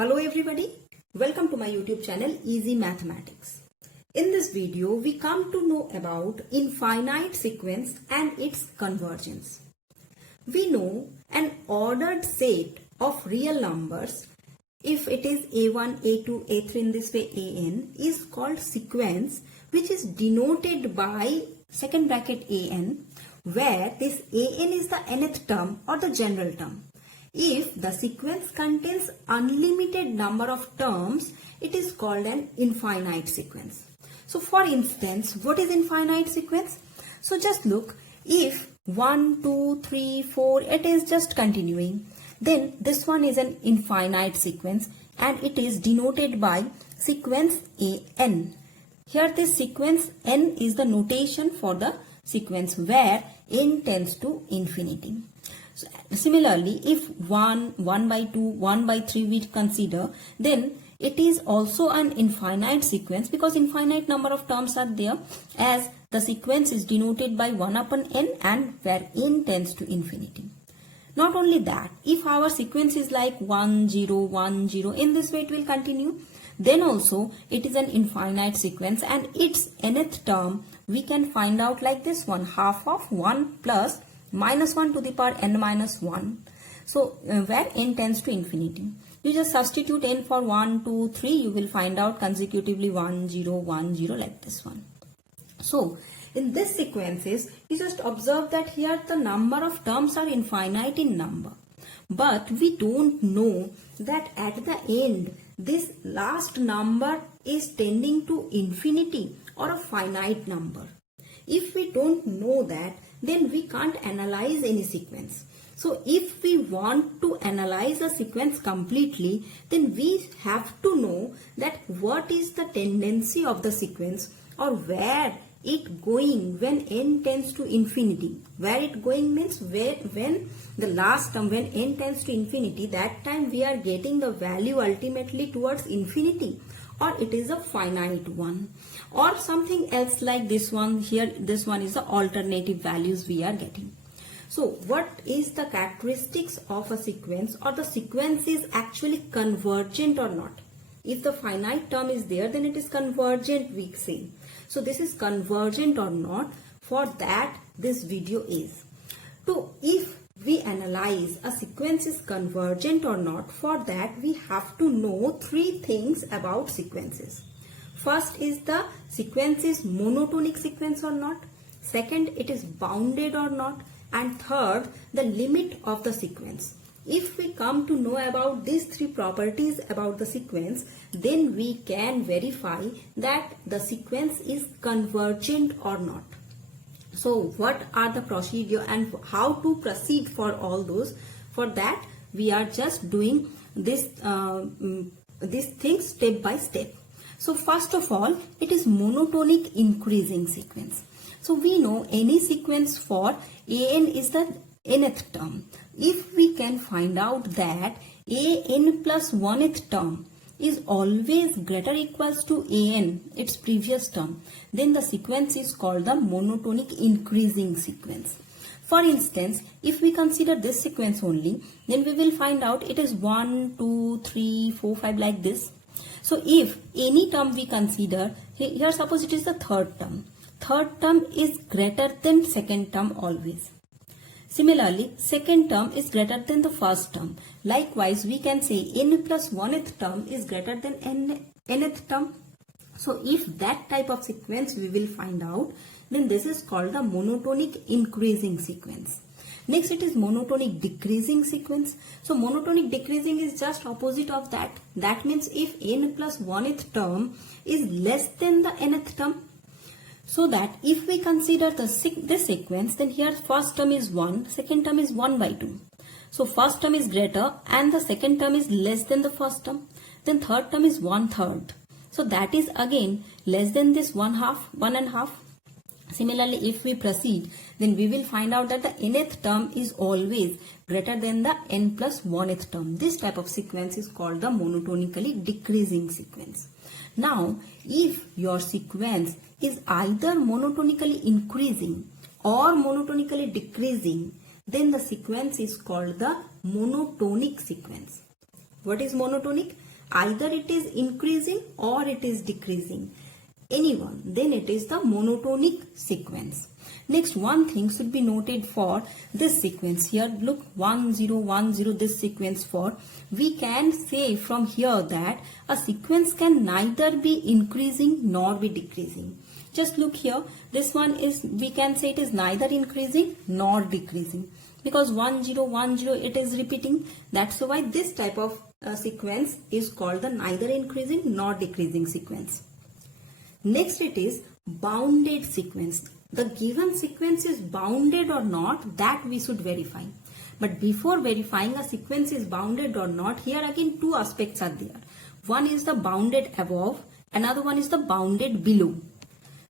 Hello everybody, welcome to my YouTube channel Easy Mathematics. In this video, we come to know about infinite sequence and its convergence. We know an ordered set of real numbers, if it is a1, a2, a3 in this way an, is called sequence, which is denoted by second bracket an, where this an is the nth term or the general term. If the sequence contains unlimited number of terms, it is called an infinite sequence. So for instance, what is infinite sequence? So just look, if 1, 2, 3, 4, it is just continuing, then this one is an infinite sequence and it is denoted by sequence an. Here this sequence n is the notation for the sequence where n tends to infinity. So, similarly, if 1, 1 by 2, 1 by 3 we consider, then it is also an infinite sequence because infinite number of terms are there, as the sequence is denoted by 1 upon n and where n tends to infinity. Not only that, if our sequence is like 1, 0, 1, 0, in this way it will continue, then also it is an infinite sequence and its nth term we can find out like this one, half of 1 plus minus 1 to the power n minus 1. So where n tends to infinity. You just substitute n for 1, 2, 3, you will find out consecutively 1, 0, 1, 0 like this one. So in this sequences, you just observe that here the number of terms are infinite in number. But we don't know that at the end, this last number is tending to infinity or a finite number. If we don't know that, then we can't analyze any sequence. So if we want to analyze a sequence completely, then we have to know that what is the tendency of the sequence or where it going when n tends to infinity. Where it going means when the last term, when n tends to infinity, that time we are getting the value ultimately towards infinity, or it is a finite one, or something else like this one here. This one is the alternative values we are getting. So what is the characteristics of a sequence, or the sequence is actually convergent or not? If the finite term is there, then it is convergent, we say. So this is convergent or not, for that this video is. So if we analyze a sequence is convergent or not, for that we have to know three things about sequences. First is the sequence is monotonic sequence or not. Second, it is bounded or not. And third, the limit of the sequence. If we come to know about these three properties about the sequence, then we can verify that the sequence is convergent or not. So what are the procedure and how to proceed for all those? For that, we are just doing this these things step by step. So first of all, it is monotonic increasing sequence. So we know any sequence for an is the nth term. If we can find out that an plus 1th term is always greater equals to an, its previous term, then the sequence is called the monotonic increasing sequence. For instance, if we consider this sequence only, then we will find out it is 1, 2, 3, 4, 5 like this. So if any term we consider, here suppose it is the third term. Third term is greater than second term always. Similarly, second term is greater than the first term. Likewise, we can say n plus 1th term is greater than nth term. So if that type of sequence we will find out, then this is called the monotonic increasing sequence. Next, it is monotonic decreasing sequence. So monotonic decreasing is just opposite of that. That means if n plus 1th term is less than the nth term, so that if we consider this sequence, then here first term is 1, second term is 1 by 2. So first term is greater and the second term is less than the first term. Then third term is 1/3. So that is again less than this 1/2. Similarly, if we proceed, then we will find out that the nth term is always greater than the n plus 1th term. This type of sequence is called the monotonically decreasing sequence. Now, if your sequence is either monotonically increasing or monotonically decreasing, then the sequence is called the monotonic sequence. What is monotonic? either it is increasing or it is decreasing, anyone, then it is the monotonic sequence. Next, one thing should be noted for this sequence. Here look, 1 0 1 0, this sequence for, we can say from here that a sequence can neither be increasing nor be decreasing. Just look here, this one is, we can say it is neither increasing nor decreasing, because 1 0 1 0 it is repeating. That's why this type of sequence is called the neither increasing nor decreasing sequence. Next, it is bounded sequence. The given sequence is bounded or not, that we should verify. But before verifying a sequence is bounded or not, here again two aspects are there. One is the bounded above, another one is the bounded below.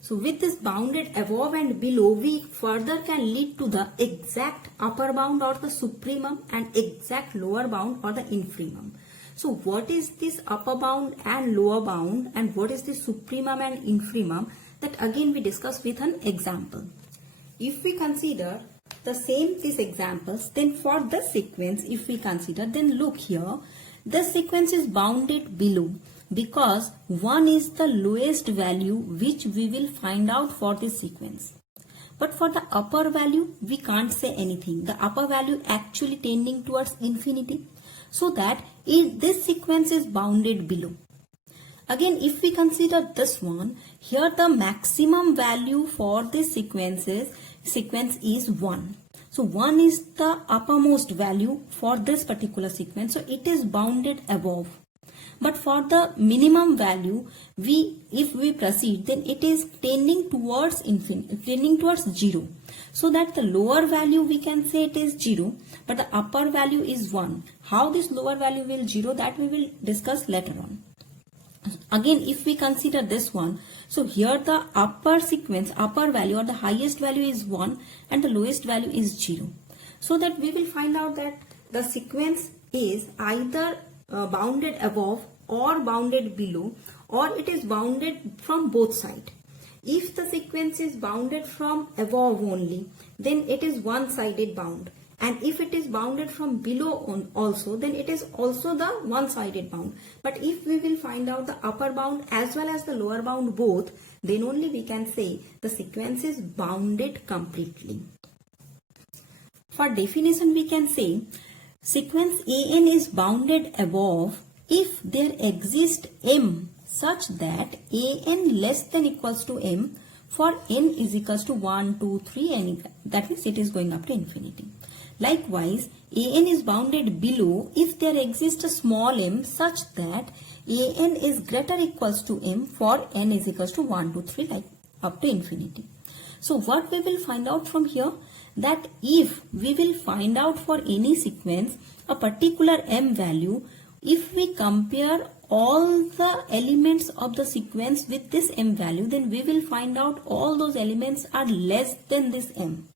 So with this bounded above and below, we further can lead to the exact upper bound or the supremum and exact lower bound or the infimum. So what is this upper bound and lower bound, and what is the supremum and infimum? That again we discuss with an example. If we consider the same these examples, then for the sequence, if we consider, then look here, the sequence is bounded below because 1 is the lowest value which we will find out for this sequence. But for the upper value, we can't say anything. The upper value actually tending towards infinity. So that this sequence is bounded below. Again, if we consider this one, here the maximum value for this sequence is 1. So 1 is the uppermost value for this particular sequence. So it is bounded above. But for the minimum value, if we proceed, then it is tending towards infinity, tending towards 0. So that the lower value we can say it is 0, but the upper value is 1. How this lower value will 0, that we will discuss later on. Again, if we consider this one, so here the upper sequence, upper value or the highest value is 1 and the lowest value is 0. So that we will find out that the sequence is either bounded above or bounded below, or it is bounded from both sides. If the sequence is bounded from above only, then it is one-sided bound. And if it is bounded from below also, then it is also the one-sided bound. But if we will find out the upper bound as well as the lower bound both, then only we can say the sequence is bounded completely. For definition, we can say sequence AN is bounded above if there exists M such that AN less than equals to M for N is equals to 1, 2, 3, and that means it is going up to infinity. Likewise, AN is bounded below if there exists a small m such that AN is greater equals to M for N is equals to 1, 2, 3, like up to infinity. So what we will find out from here, that if we will find out for any sequence a particular m value, if we compare all the elements of the sequence with this m value, then we will find out all those elements are less than this m.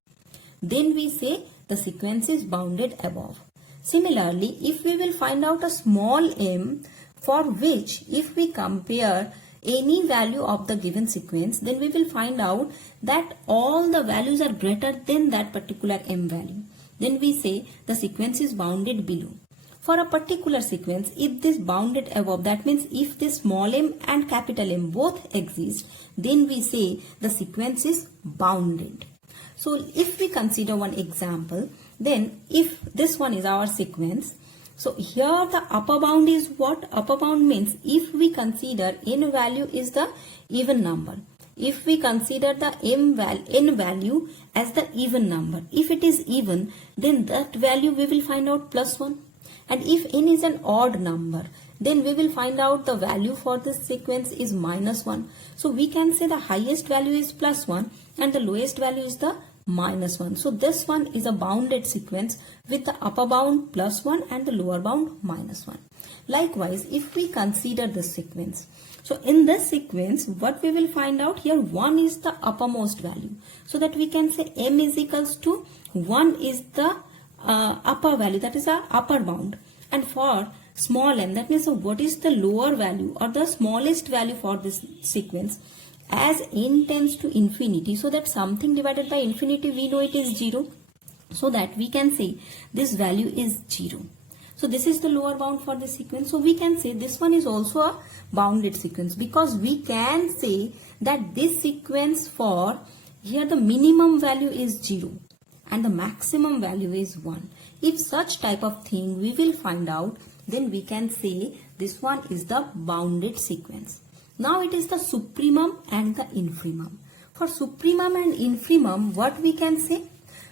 Then we say the sequence is bounded above. Similarly, if we will find out a small m for which if we compare any value of the given sequence, then we will find out that all the values are greater than that particular m value. Then we say the sequence is bounded below. For a particular sequence, if this bounded above, that means if this small m and capital M both exist, then we say the sequence is bounded. So if we consider one example, then if this one is our sequence, so here the upper bound is what? Upper bound means if we consider n value is the even number. If we consider the n value as the even number, if it is even, then that value we will find out +1. And if n is an odd number, then we will find out the value for this sequence is -1. So we can say the highest value is +1 and the lowest value is the -1. So this one is a bounded sequence with the upper bound +1 and the lower bound -1. Likewise, if we consider this sequence, so in this sequence, what we will find out here, 1 is the uppermost value. So that we can say m is equals to 1 is the upper value, that is the upper bound. And for small m, that means what is the lower value or the smallest value for this sequence, as n tends to infinity, so that something divided by infinity we know it is 0, so that we can say this value is 0. So this is the lower bound for this sequence. So we can say this one is also a bounded sequence, because we can say that this sequence for here the minimum value is 0 and the maximum value is 1. If such type of thing we will find out, then we can say this one is the bounded sequence. Now it is the supremum and the infimum. For supremum and infimum, what we can say?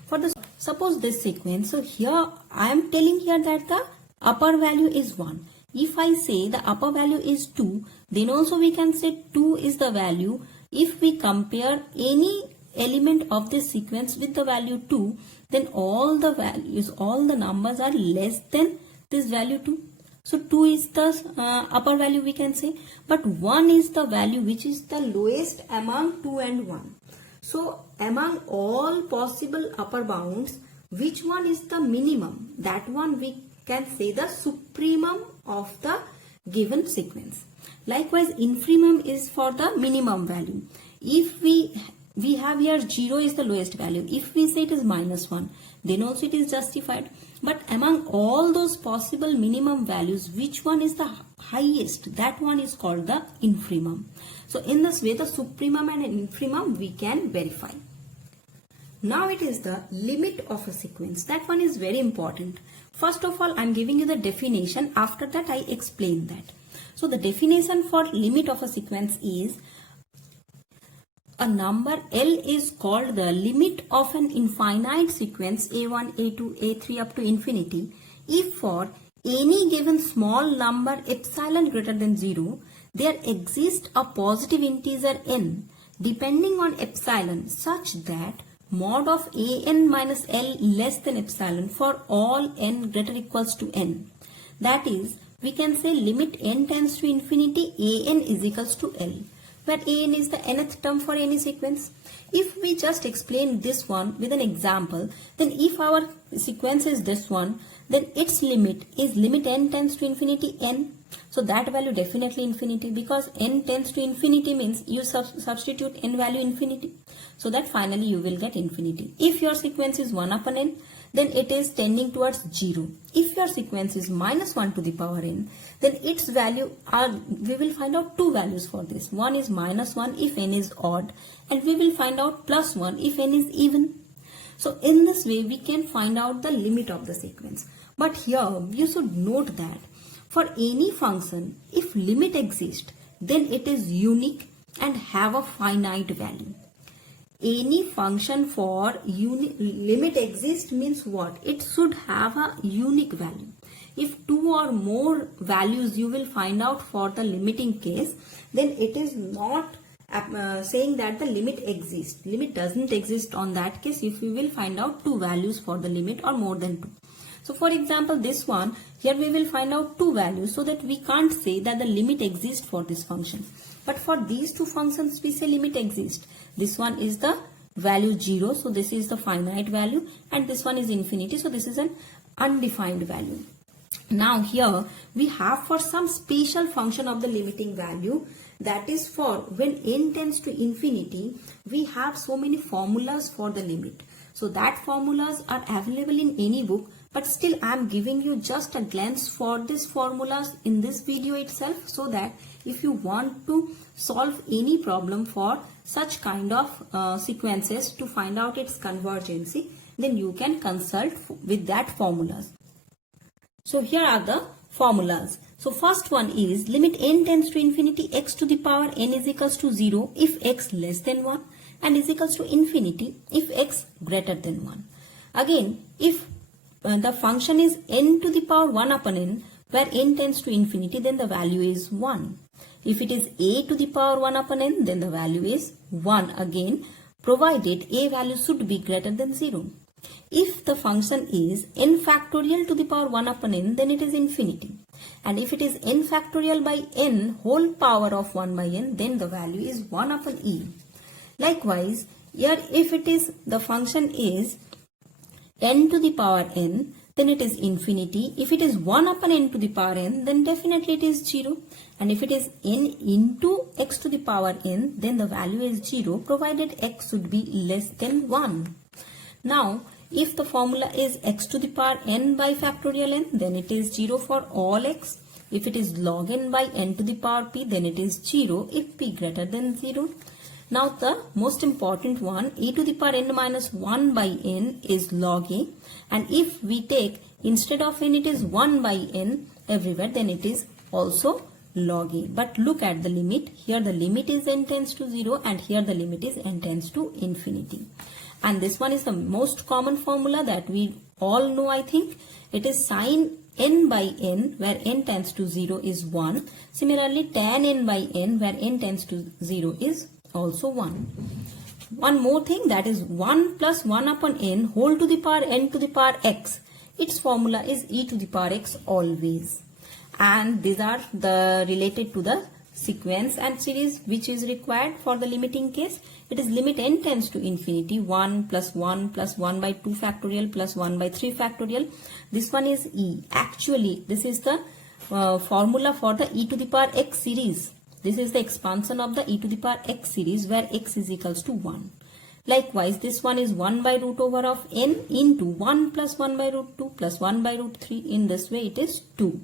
For the suppose this sequence, so here I am telling here that the upper value is 1. If I say the upper value is 2, then also we can say 2 is the value. If we compare any element of this sequence with the value 2, then all the values, all the numbers are less than this value 2. So 2 is the upper value we can say, but 1 is the value which is the lowest among 2 and 1. So among all possible upper bounds, which one is the minimum? That one we can say the supremum of the given sequence. Likewise, infimum is for the minimum value. If we have here 0 is the lowest value. If we say it is -1, then also it is justified. But among all those possible minimum values, which one is the highest? That one is called the infimum. So in this way, the supremum and infimum we can verify. Now it is the limit of a sequence. That one is very important. First of all, I am giving you the definition. After that, I explain that. So the definition for limit of a sequence is a number L is called the limit of an infinite sequence A1, A2, A3 up to infinity if for any given small number epsilon greater than 0, there exists a positive integer n depending on epsilon such that mod of an minus L less than epsilon for all n greater equals to n. That is, we can say limit n tends to infinity, an is equals to L, where an is the nth term for any sequence. If we just explain this one with an example, then if our sequence is this one, then its limit is limit n tends to infinity n. So that value definitely infinity, because n tends to infinity means you substitute n value infinity. So that finally you will get infinity. If your sequence is 1 upon n, then it is tending towards 0. If your sequence is -1 to the power n, then its value are, we will find out two values for this. One is -1 if n is odd, and we will find out +1 if n is even. So in this way we can find out the limit of the sequence. But here you should note that for any function, if limit exists, then it is unique and have a finite value. Any function for limit exists means what? It should have a unique value. If two or more values you will find out for the limiting case, then it is not saying that the limit exists. Limit doesn't exist on that case if we will find out two values for the limit or more than two. So for example, this one, here we will find out two values, so that we can't say that the limit exists for this function. But for these two functions, we say limit exists. This one is the value 0, so this is the finite value, and this one is infinity, so this is an undefined value. Now here we have for some special function of the limiting value, that is for when n tends to infinity, we have so many formulas for the limit. So that formulas are available in any book, but still I am giving you just a glance for these formulas in this video itself, so that if you want to solve any problem for such kind of sequences to find out its convergency, then you can consult with that formulas. So here are the formulas. So first one is limit n tends to infinity x to the power n is equals to 0 if x less than 1 and is equals to infinity if x greater than 1. Again, if the function is n to the power 1 upon n, where n tends to infinity, then the value is 1. If it is a to the power 1 upon n, then the value is 1 again, provided a value should be greater than 0. If the function is n factorial to the power 1 upon n, then it is infinity. And if it is n factorial by n whole power of 1 by n, then the value is 1 upon e. Likewise, here if it is the function is n to the power n, then it is infinity. If it is 1 upon n to the power n, then definitely it is 0. And if it is n into x to the power n, then the value is 0, provided x should be less than 1. Now, If the formula is x to the power n by factorial n, then it is 0 for all x. If it is log n by n to the power p, then it is 0 if p greater than 0. Now the most important one, e to the power n minus 1 by n is log a, and if we take instead of n it is 1 by n everywhere, then it is also log a. But look at the limit. Here the limit is n tends to 0 and here the limit is n tends to infinity. And this one is the most common formula that we all know, I think. It is sine n by n where n tends to 0 is 1. Similarly tan n by n where n tends to 0 is also 1. One more thing, that is 1 plus 1 upon n whole to the power n to the power x. Its formula is e to the power x always. And these are the related to the sequence and series which is required for the limiting case. It is limit n tends to infinity, 1 plus 1 plus 1 by 2 factorial plus 1 by 3 factorial. This one is e. Actually, this is the formula for the e to the power x series. This is the expansion of the e to the power x series where x is equals to 1. Likewise, this one is 1 by root over of n into 1 plus 1 by root 2 plus 1 by root 3. In this way, it is 2.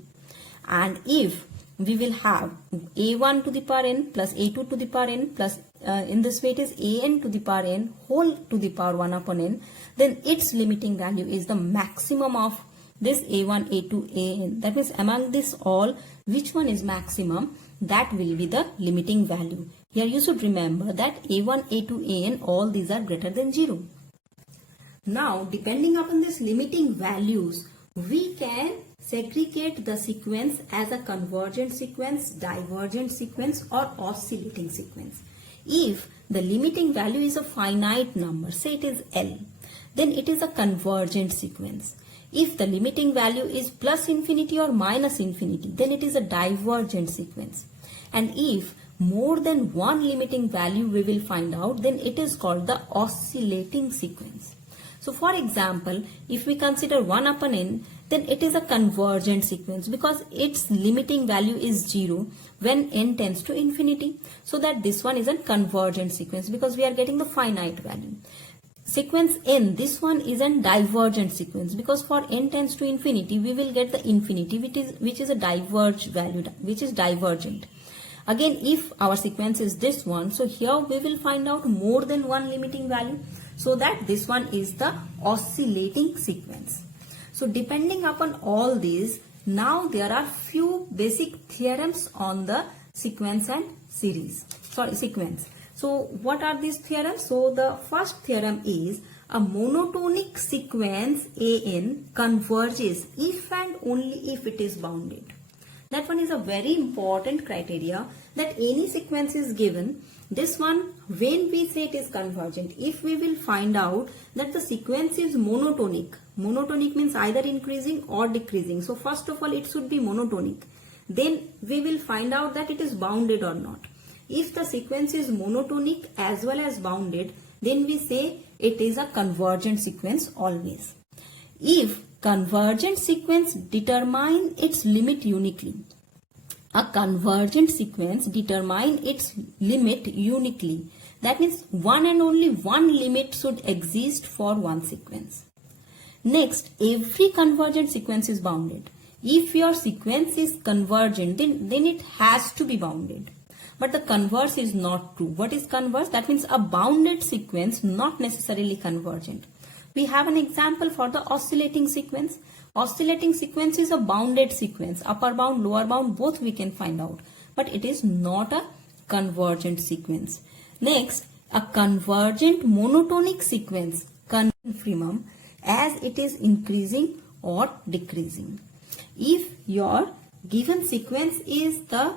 And if we will have a1 to the power n plus a2 to the power n plus in this way it is an to the power n whole to the power 1 upon n, then its limiting value is the maximum of this a1, a2, an. That means among this all, which one is maximum, that will be the limiting value. Here you should remember that a1, a2, an, all these are greater than 0. Now, depending upon this limiting values, we can segregate the sequence as a convergent sequence, divergent sequence, or oscillating sequence. If the limiting value is a finite number, say it is L, then it is a convergent sequence. If the limiting value is plus infinity or minus infinity, then it is a divergent sequence. And if more than one limiting value we will find out, then it is called the oscillating sequence. So for example, if we consider 1 upon n, then it is a convergent sequence because its limiting value is 0 when n tends to infinity. So that this one is a convergent sequence because we are getting the finite value. Sequence n, this one is a divergent sequence because for n tends to infinity, we will get the infinity which is a diverge value, which is divergent. Again, if our sequence is this one, so here we will find out more than one limiting value, so that this one is the oscillating sequence. So depending upon all these, now there are few basic theorems on the sequence and series. Sequence. So what are these theorems? So the first theorem is a monotonic sequence an converges if and only if it is bounded. That one is a very important criteria, that any sequence is given. This one, when we say it is convergent, if we will find out that the sequence is monotonic. Monotonic means either increasing or decreasing. So first of all, it should be monotonic. Then we will find out that it is bounded or not. If the sequence is monotonic as well as bounded, then we say it is a convergent sequence always. If convergent sequence determine its limit uniquely, a convergent sequence determine its limit uniquely. That means one and only one limit should exist for one sequence. Next, every convergent sequence is bounded. If your sequence is convergent, then it has to be bounded. But the converse is not true. What is converse? That means a bounded sequence, not necessarily convergent. We have an example for the oscillating sequence. Oscillating sequence is a bounded sequence. Upper bound, lower bound, both we can find out. But it is not a convergent sequence. Next, a convergent monotonic sequence, infimum, as it is increasing or decreasing. If your given sequence is the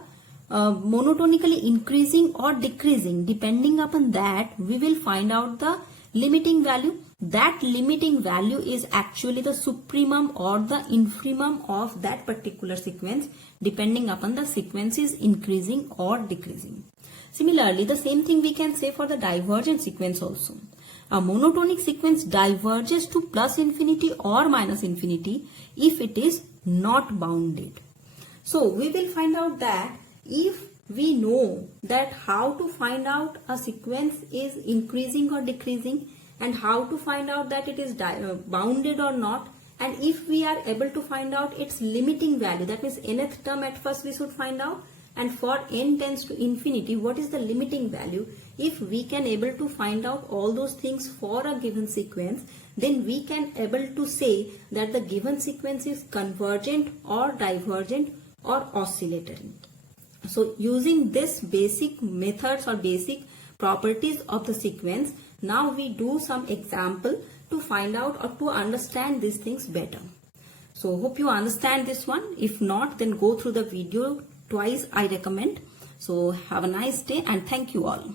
monotonically increasing or decreasing, depending upon that, we will find out the limiting value. That limiting value is actually the supremum or the infimum of that particular sequence, depending upon the sequence is increasing or decreasing. Similarly, the same thing we can say for the divergent sequence also. A monotonic sequence diverges to plus infinity or minus infinity if it is not bounded. So we will find out that if we know that how to find out a sequence is increasing or decreasing, and how to find out that it is bounded or not. And if we are able to find out its limiting value, that means nth term at first we should find out, and for n tends to infinity, what is the limiting value? If we can able to find out all those things for a given sequence, then we can able to say that the given sequence is convergent or divergent or oscillatory. So using this basic methods or basic properties of the sequence, now we do some example to find out or to understand these things better. So hope you understand this one. If not, then go through the video twice, I recommend. So have a nice day and thank you all.